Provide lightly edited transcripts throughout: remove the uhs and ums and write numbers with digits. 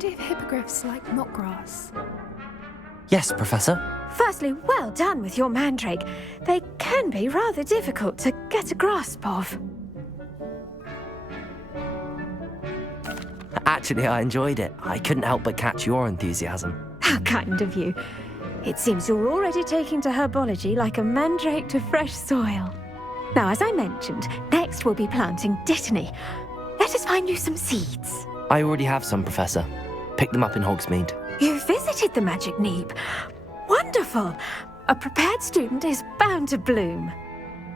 plenty of hippogriffs like knotgrass? Yes, Professor. Firstly, well done with your mandrake. They can be rather difficult to get a grasp of. Actually, I enjoyed it. I couldn't help but catch your enthusiasm. How kind of you. It seems you're already taking to herbology like a mandrake to fresh soil. Now, as I mentioned, next we'll be planting dittany. Let us find you some seeds. I already have some, Professor. Picked them up in Hogsmeade. You visited the Magic Neep. Wonderful! A prepared student is bound to bloom.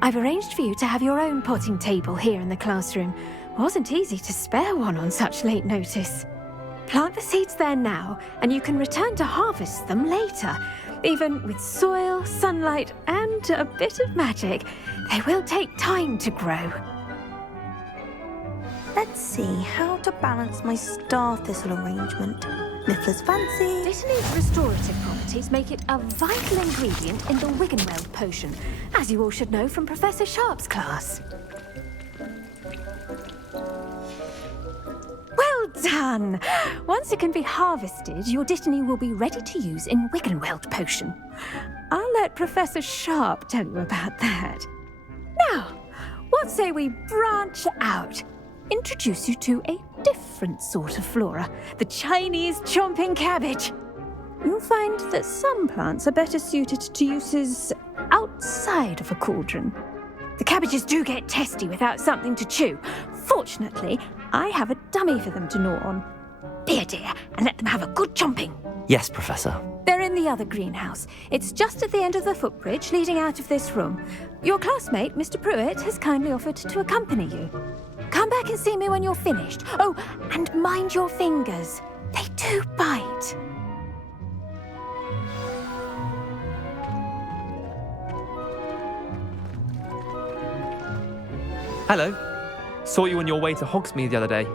I've arranged for you to have your own potting table here in the classroom. Wasn't easy to spare one on such late notice. Plant the seeds there now, and you can return to harvest them later. Even with soil, sunlight, and a bit of magic, they will take time to grow. Let's see how to balance my star thistle arrangement. Niffler's fancy. Dittany's restorative properties make it a vital ingredient in the Wiggenweld potion, as you all should know from Professor Sharp's class. Well done! Once it can be harvested, your dittany will be ready to use in Wiggenweld potion. I'll let Professor Sharp tell you about that. Now, what say we branch out? Introduce you to a different sort of flora, the Chinese chomping cabbage. You'll find that some plants are better suited to uses outside of a cauldron. The cabbages do get testy without something to chew. Fortunately, I have a dummy for them to gnaw on. Be a dear and let them have a good chomping. Yes, Professor. They're in the other greenhouse. It's just at the end of the footbridge leading out of this room. Your classmate, Mr. Pruitt, has kindly offered to accompany you. Come back and see me when you're finished. Oh, and mind your fingers. They do bite. Hello. Saw you on your way to Hogsmeade the other day.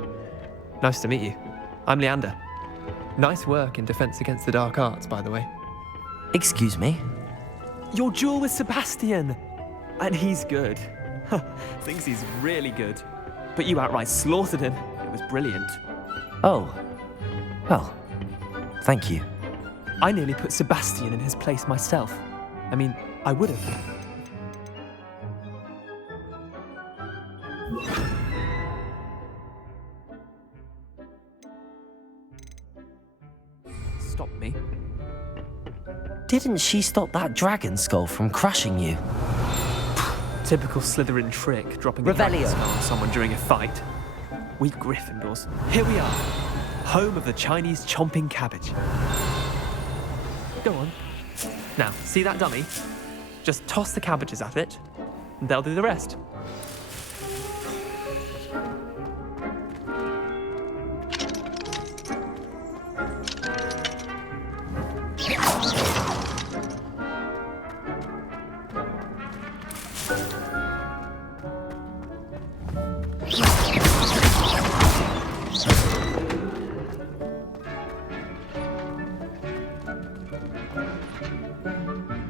Nice to meet you. I'm Leander. Nice work in Defense Against the Dark Arts, by the way. Excuse me? Your duel with Sebastian! And he's good. Thinks he's really good. But you outright slaughtered him. It was brilliant. Oh. Well, thank you. I nearly put Sebastian in his place myself. I mean, I would have. Stop me. Didn't she stop that dragon skull from crushing you? Typical Slytherin trick, dropping a Revelio. dragon skull on someone during a fight. We Gryffindors. Here we are, home of the Chinese chomping cabbage. Go on. Now, see that dummy? Just toss the cabbages at it, and they'll do the rest.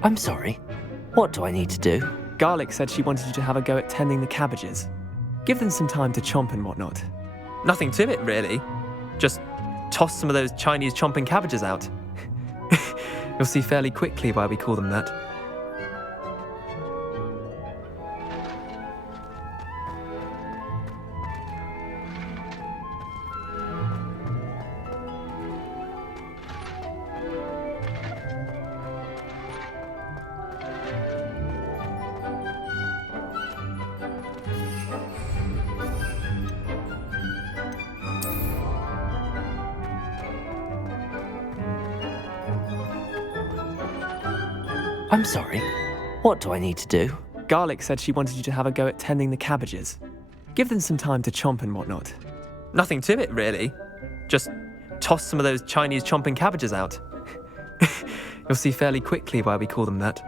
I'm sorry. What do I need to do? Garlic said she wanted you to have a go at tending the cabbages. Give them some time to chomp and whatnot. Nothing to it, really. Just toss some of those Chinese chomping cabbages out. You'll see fairly quickly why we call them that. I'm sorry. What do I need to do? Garlic said she wanted you to have a go at tending the cabbages. Give them some time to chomp and whatnot. Nothing to it, really. Just toss some of those Chinese chomping cabbages out. You'll see fairly quickly why we call them that.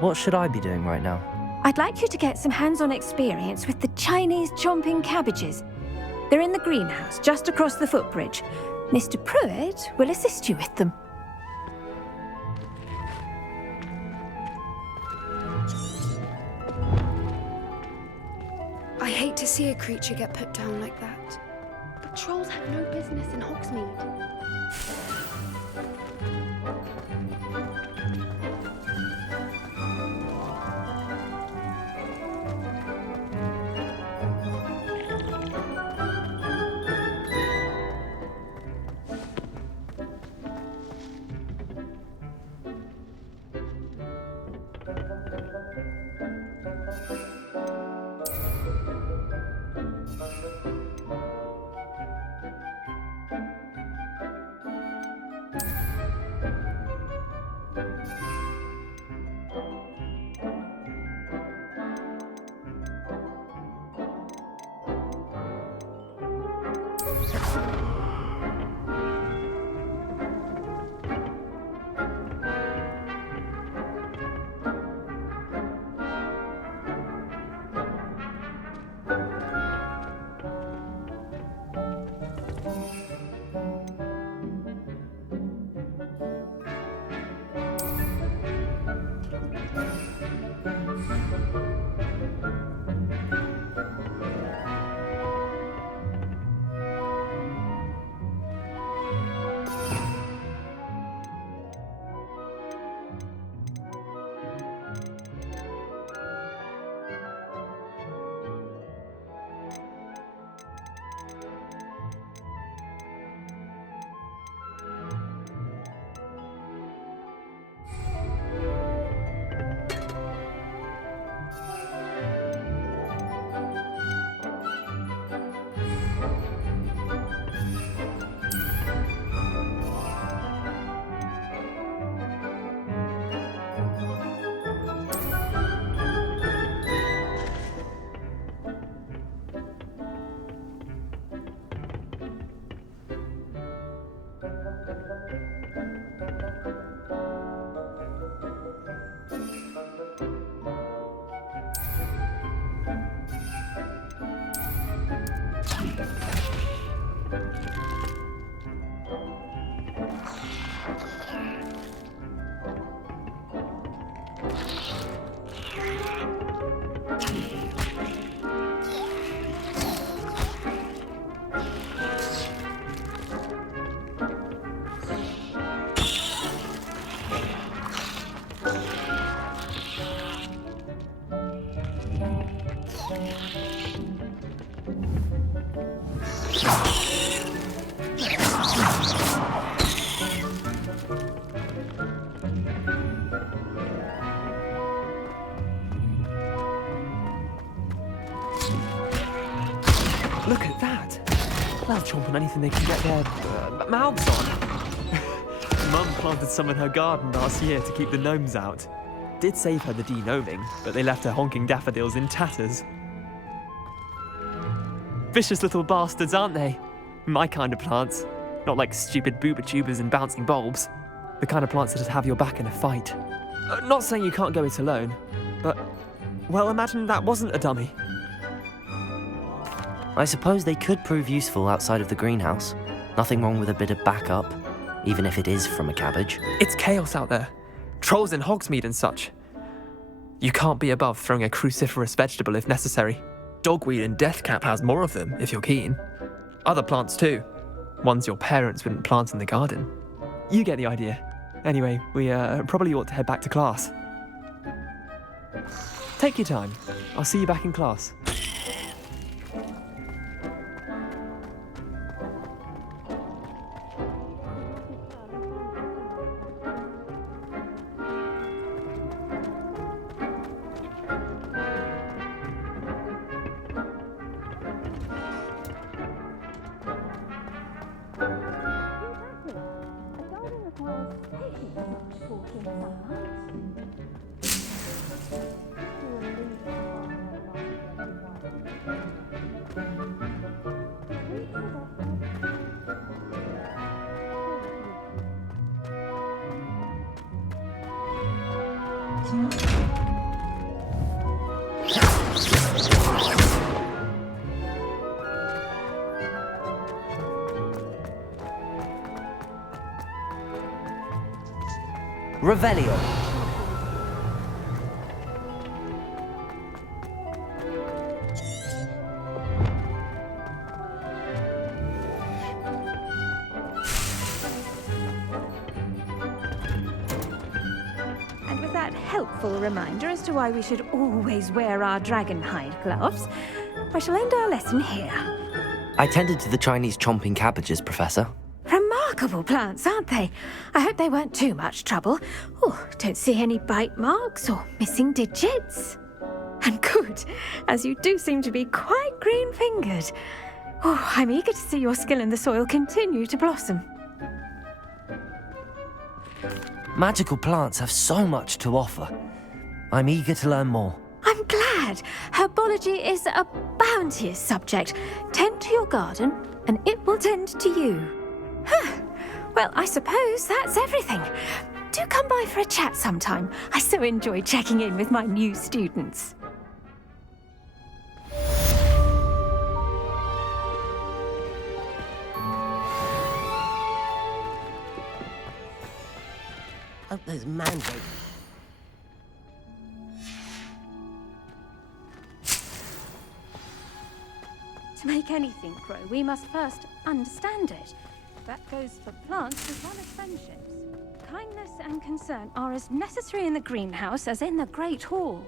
what should I be doing right now? I'd like you to get some hands-on experience with the Chinese chomping cabbages. They're in the greenhouse, just across the footbridge. Mr. Pruitt will assist you with them. I hate to see a creature get put down like that. But trolls have no business in Hogsmeade. Look at that! They'll chomp on anything they can get their mouths on. Mum planted some in her garden last year to keep the gnomes out. Did save her the de-gnoming, but they left her honking daffodils in tatters. Vicious little bastards, aren't they? My kind of plants. Not like stupid booba tubers and bouncing bulbs. The kind of plants that'd have your back in a fight. Not saying you can't go it alone, but, well, imagine that wasn't a dummy. I suppose they could prove useful outside of the greenhouse. Nothing wrong with a bit of backup, even if it is from a cabbage. It's chaos out there. Trolls in Hogsmeade and such. You can't be above throwing a cruciferous vegetable if necessary. Dogweed and deathcap has more of them, if you're keen. Other plants too. Ones your parents wouldn't plant in the garden. You get the idea. Anyway, we probably ought to head back to class. Take your time. I'll see you back in class. Revelio. And with that helpful reminder as to why we should always wear our dragon hide gloves, I shall end our lesson here. I tended to the Chinese chomping cabbages, Professor. Remarkable plants, aren't they? I hope they weren't too much trouble. Oh, don't see any bite marks or missing digits. And good, as you do seem to be quite green-fingered. Oh, I'm eager to see your skill in the soil continue to blossom. Magical plants have so much to offer. I'm eager to learn more. I'm glad. Herbology is a bounteous subject. Tend to your garden, and it will tend to you. Huh. Well, I suppose that's everything. Do come by for a chat sometime. I so enjoy checking in with my new students. Hope those mandrake. To make anything grow, we must first understand it. That goes for plants as well as friendships. Kindness and concern are as necessary in the greenhouse as in the Great Hall.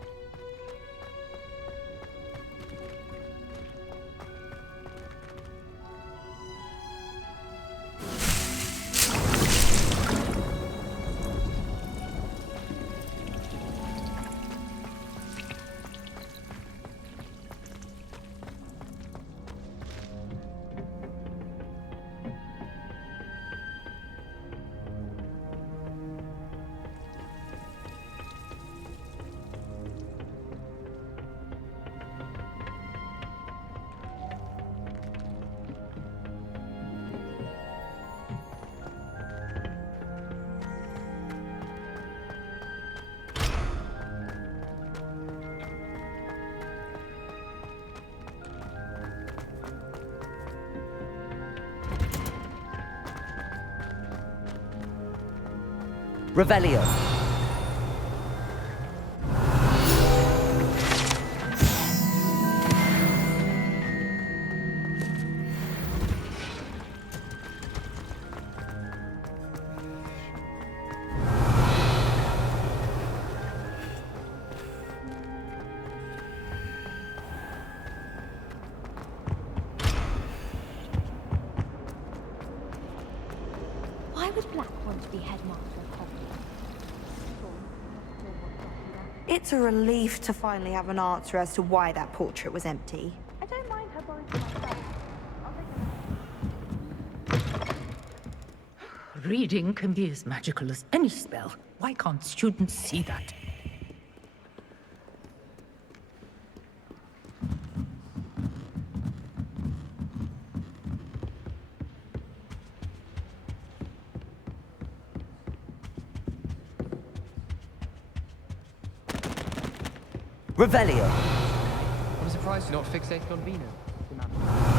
Revelio. Why would Black want to be headmaster of Hogwarts? It's a relief to finally have an answer as to why that portrait was empty. I don't mind her borrowing to myself. Reading can be as magical as any spell. Why can't students see that? Revelio. I'm surprised you're not fixated on Venus.